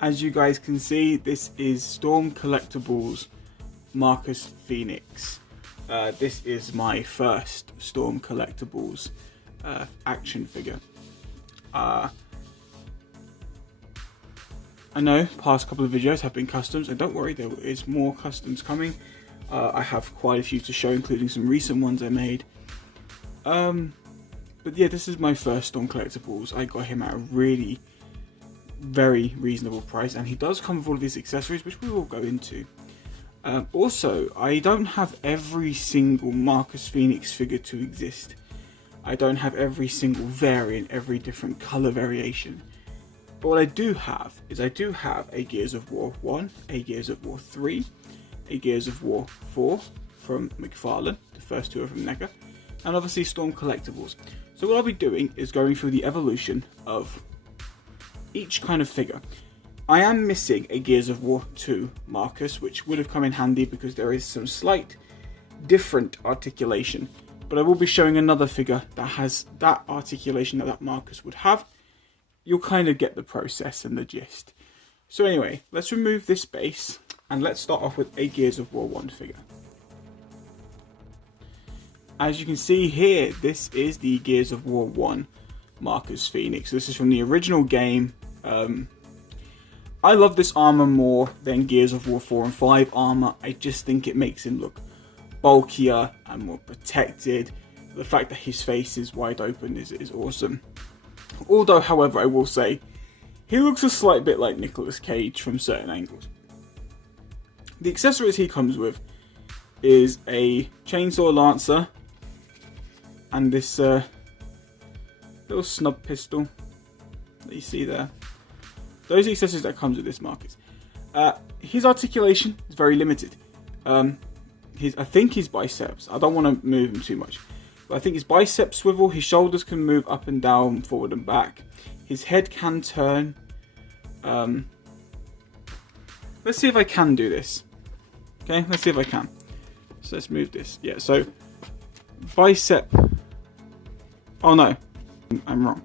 As you guys can see, this is Storm Collectibles Marcus Fenix. This is my first Storm Collectibles action figure. I know past couple of videos have been customs, and don't worry, there is more customs coming. I have quite a few to show, including some recent ones I made. But yeah, this is my first Storm Collectibles. I got him at a really very reasonable price, and he does come with all of his accessories, which we will go into. Also, I don't have every single Marcus Fenix figure to exist. I don't have every single variant, every different color variation. But what I do have is I do have a Gears of War 1, a Gears of War 3, a Gears of War 4 from Mcfarlane, the first two are from NECA, and obviously Storm Collectibles. So what I'll be doing is going through the evolution of each kind of figure. I am missing a Gears of War 2 Marcus, which would have come in handy because there is some slight different articulation, but I will be showing another figure that has that articulation that Marcus would have. You'll kind of get the process and the gist. So anyway, let's remove this base and let's start off with a Gears of War 1 figure. As you can see here, this is the Gears of War 1 Marcus Fenix. This is from the original game. I love this armor more than Gears of War 4 and 5 armor. I just think it makes him look bulkier and more protected. The fact that his face is wide open is awesome. Although, however, I will say, he looks a slight bit like Nicolas Cage from certain angles. The accessories he comes with is a chainsaw lancer and this little snub pistol that you see there. Those are the accessories that comes with this Marcus. His articulation is very limited. I think his biceps, I don't want to move him too much, but I think his biceps swivel, his shoulders can move up and down, forward and back. His head can turn. Let's see if I can do this. Okay, let's see if I can. So let's move this. Yeah, so bicep. Oh no, I'm wrong.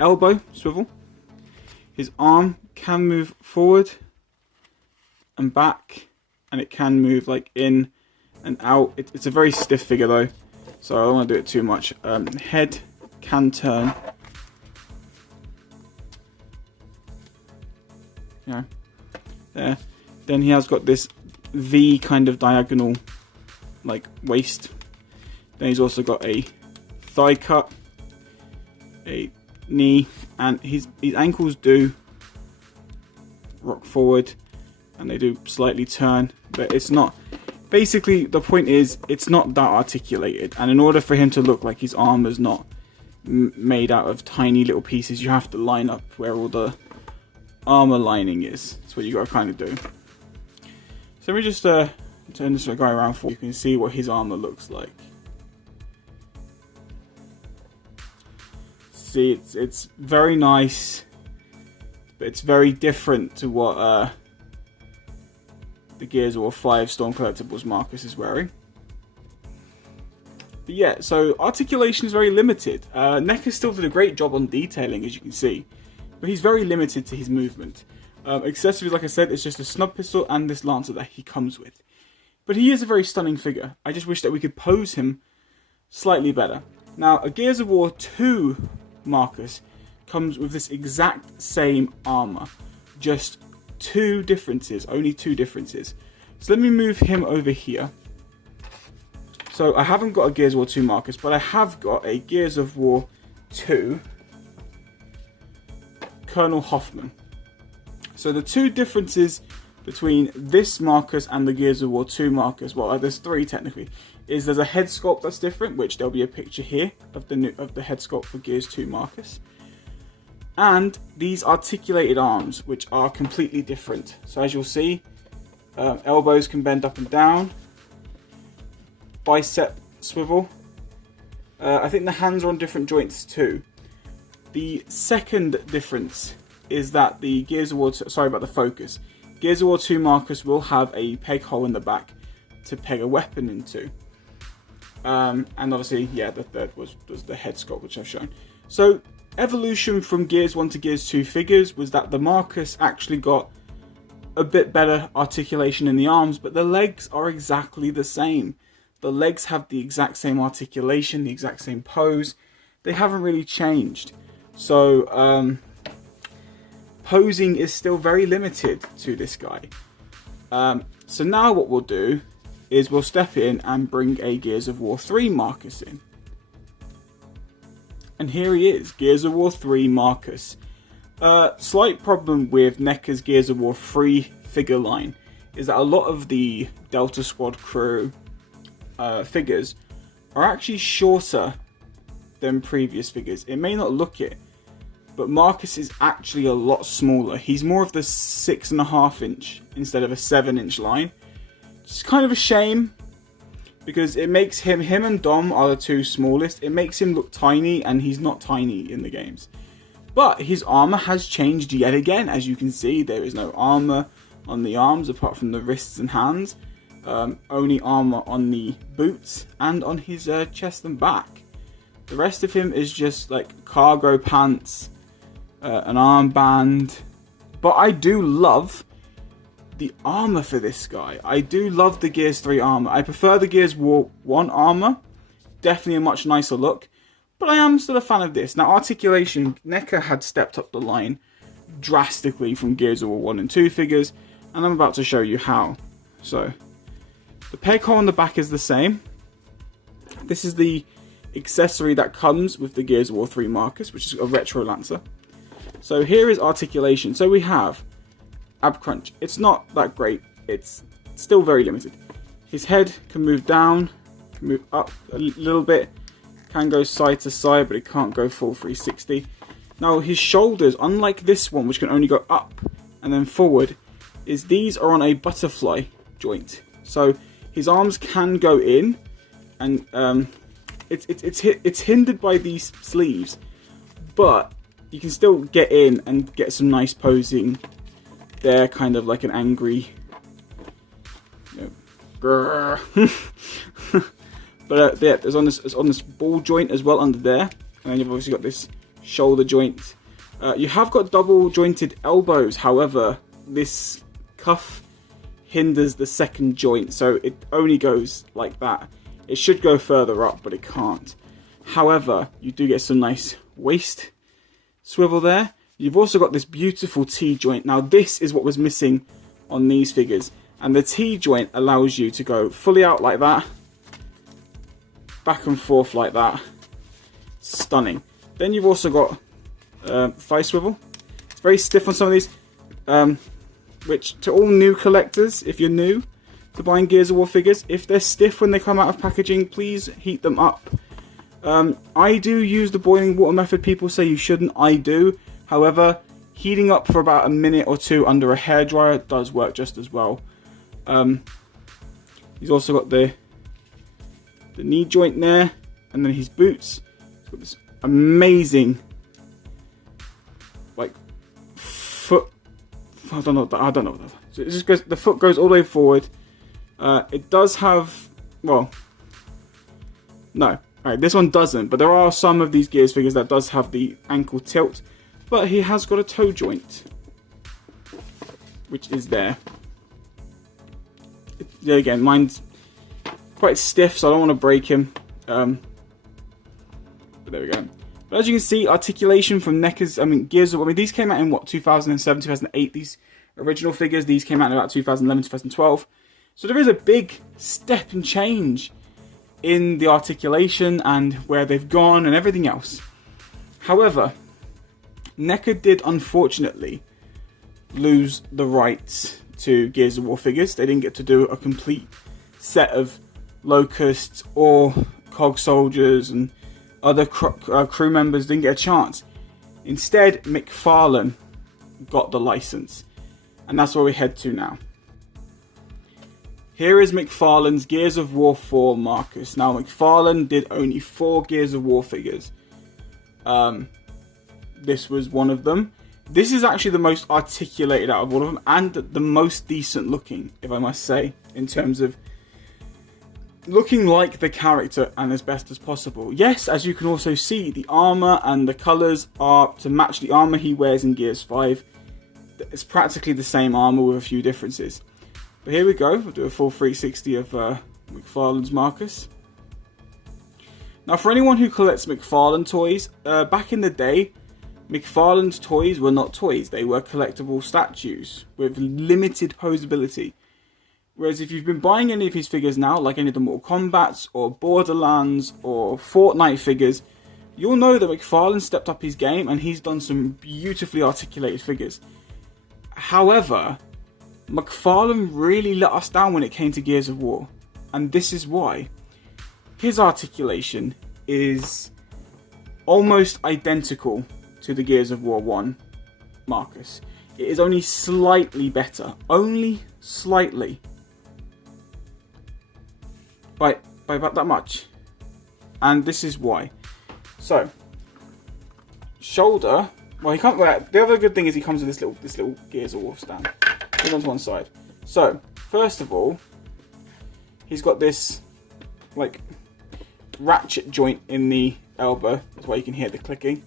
Elbow swivel. His arm can move forward and back, and it can move like in and out. It's a very stiff figure though, so I don't want to do it too much. Head can turn. Yeah, there. Then he has got this V kind of diagonal, like waist. Then he's also got a thigh cut, a knee, and his ankles do rock forward and they do slightly turn, but it's not, basically the point is it's not that articulated, and in order for him to look like his armor is not made out of tiny little pieces, you have to line up where all the armor lining is. That's what you got to kind of do. So let me just turn this guy around for you. You can see what his armor looks like. See, it's very nice, but it's very different to what the Gears of War 5 Storm Collectibles Marcus is wearing. But yeah, so articulation is very limited. NECA still did a great job on detailing, as you can see, but he's very limited to his movement. Accessories, like I said, it's just a snub pistol and this lancer that he comes with. But he is a very stunning figure. I just wish that we could pose him slightly better. Now, a Gears of War 2 Marcus comes with this exact same armor, just two differences, only two differences. So let me move him over here. So I haven't got a Gears of War 2 Marcus, but I have got a Gears of War 2 Colonel Hoffman. So the two differences between this Marcus and the Gears of War 2 Marcus, well, there's three technically, is there's a head sculpt that's different, which there'll be a picture here of the head sculpt for Gears 2 Marcus, and these articulated arms, which are completely different. So as you'll see, elbows can bend up and down, bicep swivel. I think the hands are on different joints too. The second difference is that the Gears of War 2, sorry about the focus. Gears of War 2 Marcus will have a peg hole in the back to peg a weapon into. And obviously, yeah, the third was the head sculpt, which I've shown. So evolution from Gears 1 to Gears 2 figures was that the Marcus actually got a bit better articulation in the arms, but the legs are exactly the same. The legs have the exact same articulation, the exact same pose. They haven't really changed. So, posing is still very limited to this guy. So now what we'll do is we'll step in and bring a Gears of War 3 Marcus in. And here he is, Gears of War 3 Marcus. Slight problem with NECA's Gears of War 3 figure line is that a lot of the Delta Squad crew figures are actually shorter than previous figures. It may not look it, but Marcus is actually a lot smaller. He's more of the 6.5 inch instead of a 7-inch line. It's kind of a shame because it makes him and Dom are the two smallest. It makes him look tiny, and he's not tiny in the games. But his armor has changed yet again. As you can see, there is no armor on the arms apart from the wrists and hands. Only armor on the boots and on his chest and back. The rest of him is just like cargo pants, an armband. But I do love the armor for this guy. I do love the Gears 3 armor. I prefer the Gears War 1 armor. Definitely a much nicer look. But I am still a fan of this. Now, articulation, NECA had stepped up the line drastically from Gears of War 1 and 2 figures, and I'm about to show you how. So, the peg hole on the back is the same. This is the accessory that comes with the Gears of War 3 Marcus, which is a Retro Lancer. So here is articulation. So we have ab crunch. It's not that great. It's still very limited. His head can move down, can move up a little bit, can go side to side, but it can't go full 360. Now his shoulders, unlike this one, which can only go up and then forward, is these are on a butterfly joint. So his arms can go in, and it's hindered by these sleeves, but you can still get in and get some nice posing. They're kind of like an angry, grrr. But yeah, it's on this ball joint as well under there, and then you've obviously got this shoulder joint. You have got double jointed elbows. However, this cuff hinders the second joint, so it only goes like that. It should go further up, but it can't. However, you do get some nice waist swivel there. You've also got this beautiful T-joint. Now this is what was missing on these figures, and the T-joint allows you to go fully out like that, back and forth like that. Stunning. Then you've also got thigh swivel. It's very stiff on some of these, which to all new collectors, if you're new to buying Gears of War figures, if they're stiff when they come out of packaging, please heat them up. I do use the boiling water method. People say you shouldn't. I do. However, heating up for about a minute or two under a hairdryer does work just as well. He's also got the knee joint there, and then his boots. He's got this amazing, like, foot. I don't know. So it just goes. The foot goes all the way forward. It does have. Well, no. Alright, this one doesn't, but there are some of these Gears figures that does have the ankle tilt. But he has got a toe joint, which is there. Yeah, again, mine's quite stiff, so I don't want to break him. But there we go. But as you can see, articulation from NECA's, Gears of War, these came out in what, 2007, 2008, these original figures. These came out in about 2011, 2012. So there is a big step and change in the articulation and where they've gone and everything else. However, NECA did unfortunately lose the rights to Gears of War figures. They didn't get to do a complete set of Locusts or Cog Soldiers, and other crew members didn't get a chance. Instead, Mcfarlane got the license, and that's where we head to now. Here is Mcfarlane's Gears of War 4 Marcus. Now, Mcfarlane did only 4 Gears of War figures. This was one of them. This is actually the most articulated out of all of them, and the most decent looking, if I must say, in terms of looking like the character and as best as possible. Yes, as you can also see, the armor and the colors are to match the armor he wears in Gears 5. It's practically the same armor with a few differences. But here we go. We'll do a full 360 of Mcfarlane's Marcus. Now, for anyone who collects Mcfarlane toys, back in the day, Mcfarlane's toys were not toys. They were collectible statues with limited posability. Whereas if you've been buying any of his figures now, like any of the Mortal Kombats or Borderlands or Fortnite figures, you'll know that Mcfarlane stepped up his game and he's done some beautifully articulated figures. However, Mcfarlane really let us down when it came to Gears of War. And this is why. His articulation is almost identical to the Gears of War 1 Marcus. It is only slightly better. Only slightly. By about that much. And this is why. So, shoulder. Well, he can't. Well, the other good thing is he comes with this little Gears of War stand. Put on one side. So, first of all, he's got this like ratchet joint in the elbow. That's why you can hear the clicking.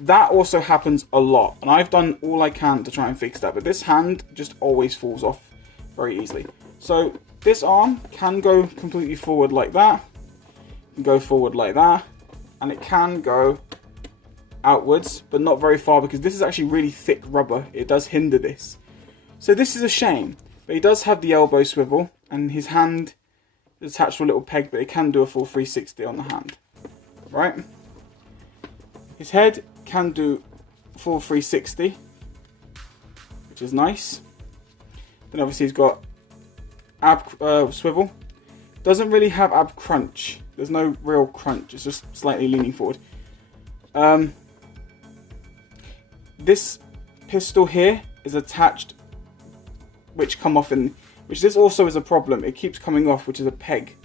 That also happens a lot, and I've done all I can to try and fix that. But this hand just always falls off very easily. So this arm can go completely forward like that. It can go forward like that, and it can go outwards, but not very far because this is actually really thick rubber. It does hinder this. So this is a shame, but he does have the elbow swivel, and his hand is attached to a little peg, but it can do a full 360 on the hand. Right? His head can do full 360, which is nice. Then obviously he's got ab swivel. Doesn't really have ab crunch. There's no real crunch. It's just slightly leaning forward. This pistol here is attached, which come off in, which this also is a problem. It keeps coming off, which is a peg.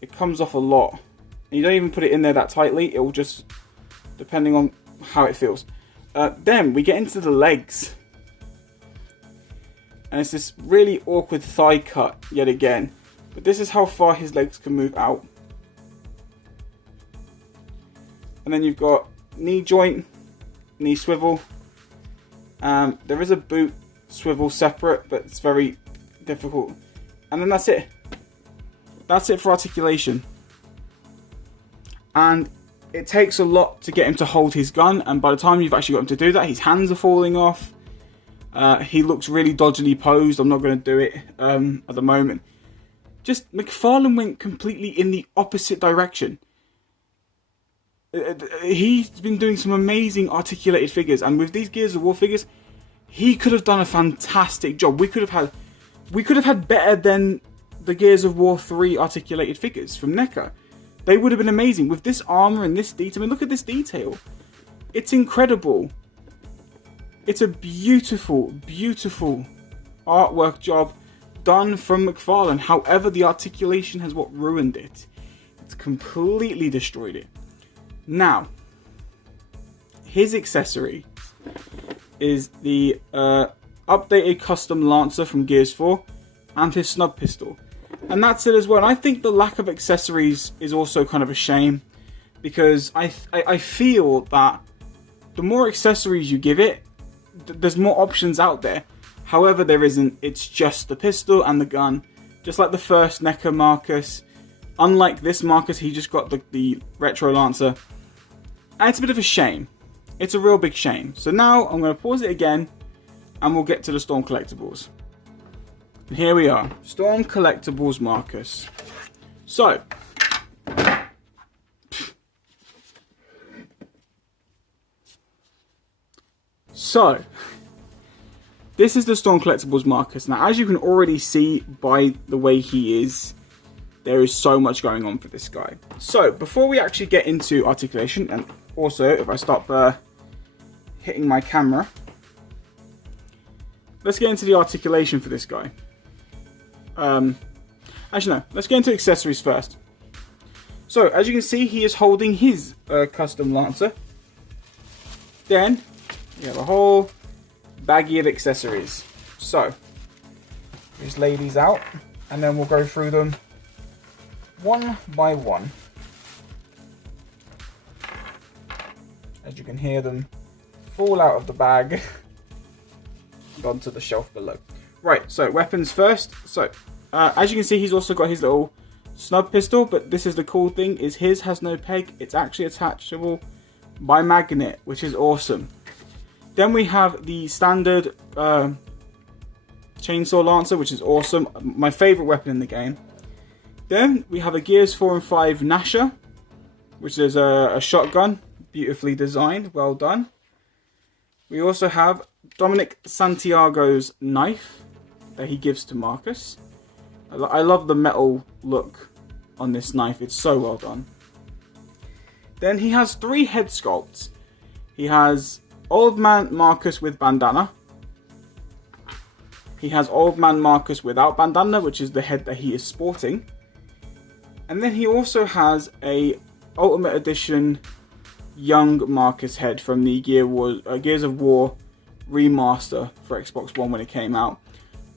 It comes off a lot. And you don't even put it in there that tightly. It will just, depending on how it feels. Then we get into the legs. And it's this really awkward thigh cut yet again. But this is how far his legs can move out. And then you've got knee joint, knee swivel. There is a boot swivel separate, but it's very difficult. And then that's it. That's it for articulation. And it takes a lot to get him to hold his gun, and by the time you've actually got him to do that, his hands are falling off. He looks really dodgily posed. I'm not going to do it at the moment. Just Mcfarlane went completely in the opposite direction. He's been doing some amazing articulated figures, and with these Gears of War figures, he could have done a fantastic job. We could have had better than the Gears of War 3 articulated figures from NECA. They would have been amazing with this armor and this detail. I mean, look at this detail. It's incredible. It's a beautiful, beautiful artwork job done from Mcfarlane. However, the articulation has what ruined it. It's completely destroyed it. Now, his accessory is the updated custom Lancer from Gears 4 and his snub pistol. And that's it as well. And I think the lack of accessories is also kind of a shame, because I feel that the more accessories you give it, there's more options out there. However, there isn't. It's just the pistol and the gun. Just like the first NECA Marcus. Unlike this Marcus, he just got the Retro Lancer. And it's a bit of a shame. It's a real big shame. So now I'm going to pause it again, and we'll get to the Storm Collectibles. And here we are. Storm Collectibles Marcus. So. This is the Storm Collectibles Marcus. Now, as you can already see by the way he is, there is so much going on for this guy. So, before we actually get into articulation, and also, if I stop hitting my camera, let's get into the articulation for this guy. Actually, no. Let's get into accessories first. So, as you can see, he is holding his custom Lancer. Then, we have a whole baggie of accessories. So, just lay these out. and then we'll go through them one by one. As you can hear them fall out of the bag and onto the shelf below. Right, so weapons first. So, as you can see, he's also got his little snub pistol, but this is the cool thing, is his has no peg. It's actually attachable by magnet, which is awesome. Then we have the standard chainsaw lancer, which is awesome. My favourite weapon in the game. Then we have a Gears 4 and 5 Nasher, which is a shotgun. Beautifully designed. Well done. We also have Dominic Santiago's knife that he gives to Marcus. I love the metal look on this knife. It's so well done. Then he has 3 head sculpts. He has Old Man Marcus with bandana. He has Old Man Marcus without bandana, which is the head that he is sporting. And then he also has a Ultimate Edition young Marcus head from the Gears of War remaster for Xbox One when it came out.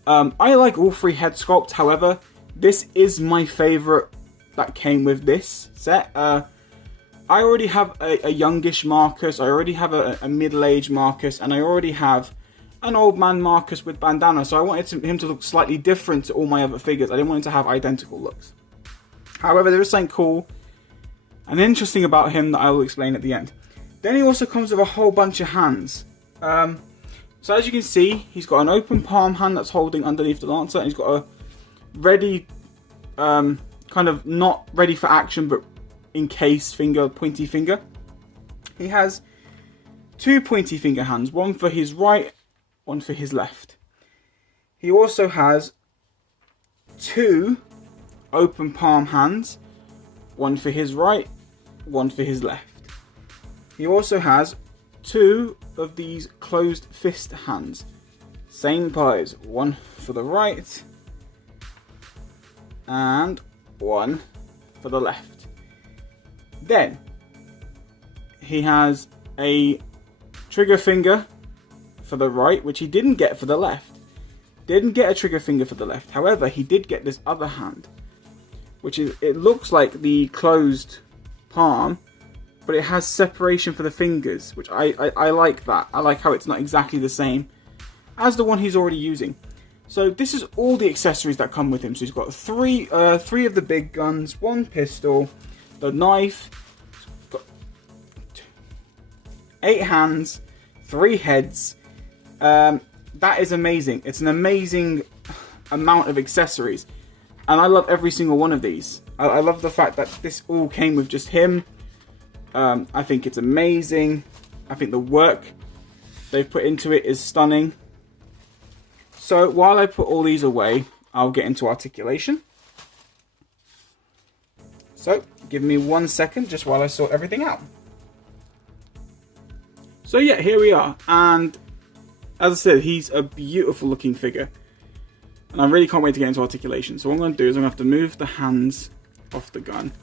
I like all 3 head sculpts, however, this is my favourite that came with this set. I already have a youngish Marcus, I already have a middle-aged Marcus, and I already have an old man Marcus with bandana, so I wanted him to look slightly different to all my other figures. I didn't want him to have identical looks. However, there is something cool and interesting about him that I will explain at the end. Then he also comes with a whole bunch of hands. So as you can see, he's got an open palm hand that's holding underneath the lancer, and he's got a ready, kind of not ready for action, but encased finger, pointy finger. He has 2 pointy finger hands, one for his right, one for his left. He also has 2 open palm hands, one for his right, one for his left. He also has 2 of these closed fist hands, same size, one for the right and one for the left. Then he has a trigger finger for the right, which he didn't get for the left. Didn't get a trigger finger for the left. However, he did get this other hand, which is, it looks like the closed palm, but it has separation for the fingers, which I like that. I like how it's not exactly the same as the one he's already using. So this is all the accessories that come with him. So he's got three of the big guns, 1 pistol, the knife, got 8 hands, 3 heads. That is amazing. It's an amazing amount of accessories, and I love every single one of these. I love the fact that this all came with just him. I think it's amazing. I think the work they've put into it is stunning. So while I put all these away, I'll get into articulation. So give me 1 second just while I sort everything out. So yeah, here we are. And as I said, he's a beautiful looking figure. And I really can't wait to get into articulation. So what I'm going to do is I'm going to have to move the hands off the gun.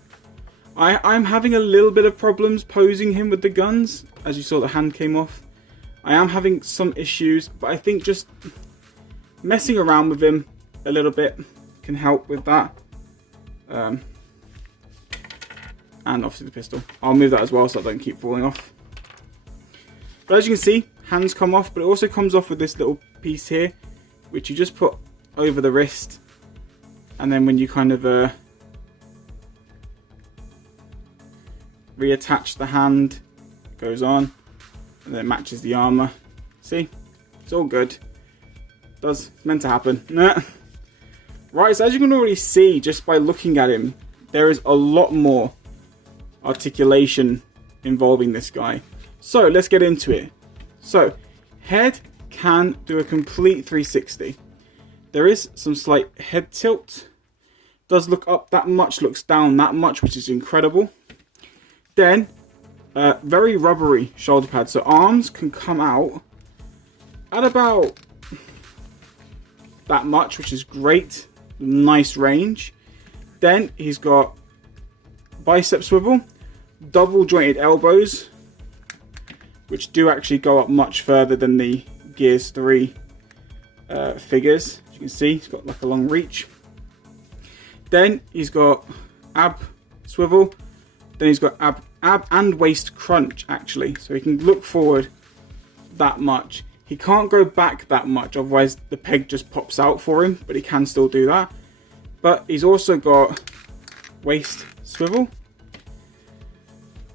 I'm having a little bit of problems posing him with the guns. As you saw, the hand came off. I am having some issues, but I think just messing around with him a little bit can help with that. And obviously the pistol. I'll move that as well so I don't keep falling off. But as you can see, hands come off, but it also comes off with this little piece here, which you just put over the wrist. And then when you kind of reattach the hand, it goes on, and then it matches the armor. See? It's all good. It's meant to happen. Right, so as you can already see just by looking at him, there is a lot more articulation involving this guy. So let's get into it. So head can do a complete 360. There is some slight head tilt. Does look up that much, looks down that much, which is incredible. Then very rubbery shoulder pads, so arms can come out at about that much, which is great. Nice range. Then he's got bicep swivel, double jointed elbows, which do actually go up much further than the Gears 3 figures. As you can see, he's got like a long reach. Then he's got ab swivel. Then he's got ab and waist crunch, actually. So he can look forward that much. He can't go back that much, otherwise the peg just pops out for him, but he can still do that. But he's also got waist swivel.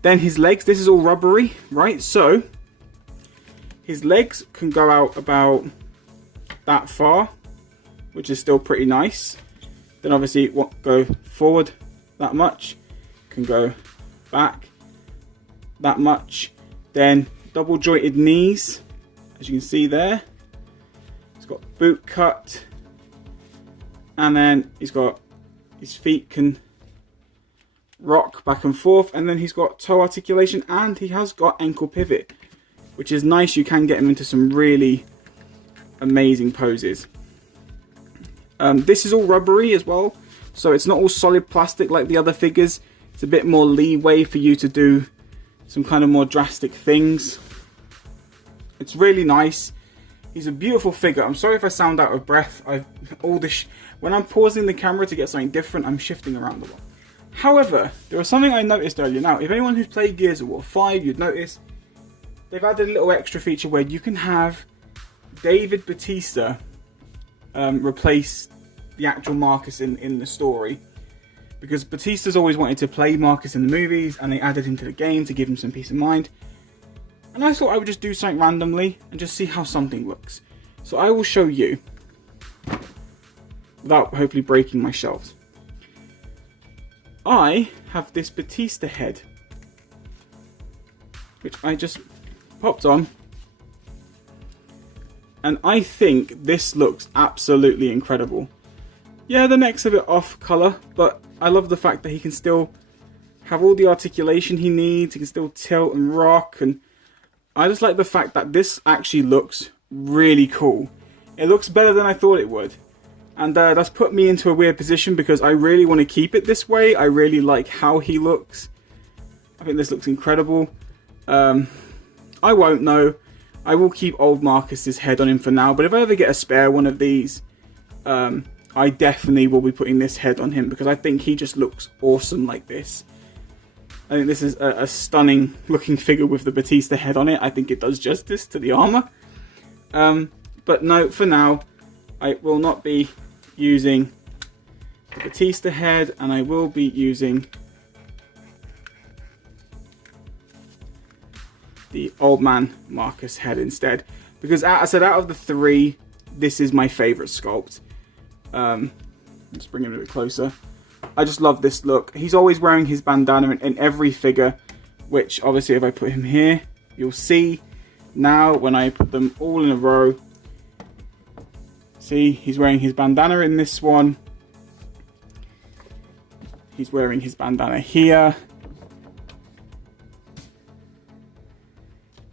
Then his legs, this is all rubbery, right? So his legs can go out about that far, which is still pretty nice. Then obviously it won't go forward that much, can go back that much. Then double jointed knees, as you can see there. He's got boot cut, and then he's got his feet can rock back and forth, and then he's got toe articulation, and he has got ankle pivot, which is nice. You can get him into some really amazing poses. This is all rubbery as well, so it's not all solid plastic like the other figures. It's a bit more leeway for you to do some kind of more drastic things. It's really nice. He's a beautiful figure. I'm sorry if I sound out of breath. When I'm pausing the camera to get something different, I'm shifting around a lot. However, there was something I noticed earlier. Now, if anyone who's played Gears of War 5, you'd notice they've added a little extra feature where you can have David Bautista replace the actual Marcus in the story, because Bautista's always wanted to play Marcus in the movies, and they added him to the game to give him some peace of mind. And I thought I would just do something randomly and just see how something looks. So I will show you without hopefully breaking my shelves. I have this Bautista head, which I just popped on, and I think this looks absolutely incredible. Yeah, the neck's a bit off colour, but I love the fact that he can still have all the articulation he needs. He can still tilt and rock, and I just like the fact that this actually looks really cool. It looks better than I thought it would, and that's put me into a weird position because I really want to keep it this way. I really like how he looks. I think this looks incredible. I won't know. I will keep old Marcus's head on him for now, but if I ever get a spare one of these, I definitely will be putting this head on him because I think he just looks awesome like this. I think this is a stunning looking figure with the Bautista head on it. I think it does justice to the armor. But no, for now, I will not be using the Bautista head, and I will be using the old man Marcus head instead. Because as I said, out of the three, this is my favourite sculpt. Let's bring him a bit closer. I just love this look. He's always wearing his bandana in every figure, which obviously if I put him here, you'll see now when I put them all in a row. See, he's wearing his bandana in this one. He's wearing his bandana here.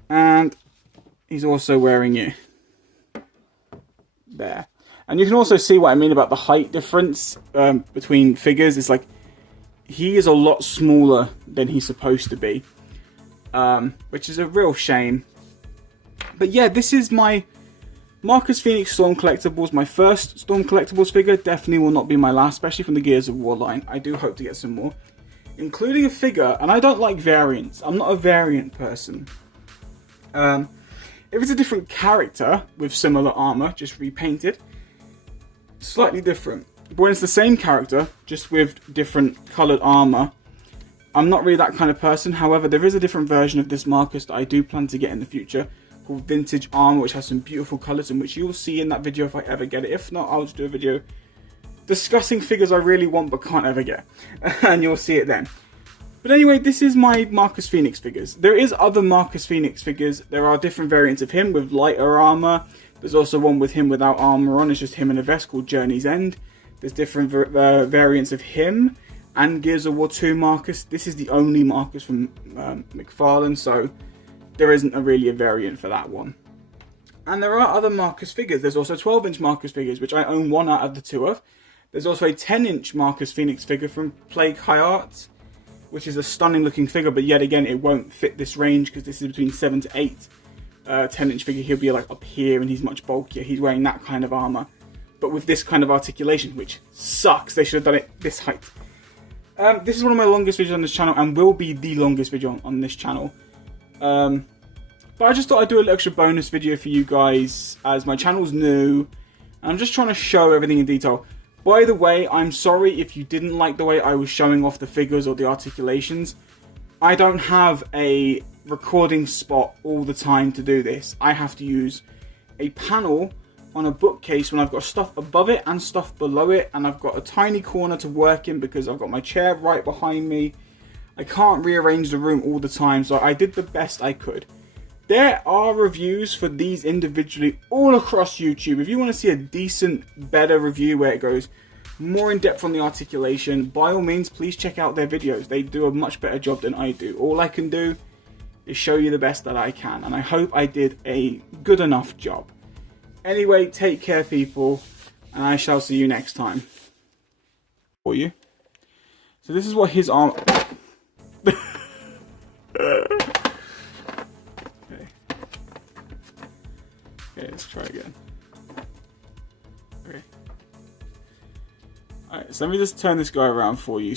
And he's also wearing it there. And you can also see what I mean about the height difference between figures. It's like he is a lot smaller than he's supposed to be, which is a real shame. But yeah, this is my Marcus Fenix Storm Collectibles, my first Storm Collectibles figure. Definitely will not be my last, especially from the Gears of War line. I do hope to get some more, including a figure. And I don't like variants. I'm not a variant person. If it's a different character with similar armor, just repainted, slightly different. But when it's the same character, just with different coloured armour, I'm not really that kind of person. However, there is a different version of this Marcus that I do plan to get in the future, called Vintage Armour, which has some beautiful colours, and which you will see in that video if I ever get it. If not, I'll just do a video discussing figures I really want but can't ever get, and you'll see it then. But anyway, this is my Marcus Fenix figures. There is other Marcus Fenix figures. There are different variants of him with lighter armour. There's also one with him without armour on. It's just him in a vest called Journey's End. There's different variants of him and Gears of War 2 Marcus. This is the only Marcus from Mcfarlane, so there isn't really a variant for that one. And there are other Marcus figures. There's also 12-inch Marcus figures, which I own one out of the two of. There's also a 10-inch Marcus Fenix figure from Plague High Arts, which is a stunning looking figure, but yet again, it won't fit this range because this is between 7 to 8. 10-inch figure, he'll be like up here and he's much bulkier. He's wearing that kind of armor. but with this kind of articulation, which sucks. They should have done it this height. This is one of my longest videos on this channel, and will be the longest video on this channel. But I just thought I'd do a little extra bonus video for you guys, as my channel's new. I'm just trying to show everything in detail. By the way, I'm sorry if you didn't like the way I was showing off the figures or the articulations. I don't have a recording spot all the time to do this. I have to use a panel on a bookcase when I've got stuff above it and stuff below it, and I've got a tiny corner to work in because I've got my chair right behind me. I can't rearrange the room all the time, so I did the best I could. There are reviews for these individually all across YouTube. If you want to see a decent, better review where it goes more in depth on the articulation, by all means, please check out their videos. They do a much better job than I do. All I can do is show you the best that I can, and I hope I did a good enough job. Anyway, take care, people, and I shall see you next time. For you. So this is what his arm... Okay. Okay, let's try again. Okay. Alright, so let me just turn this guy around for you.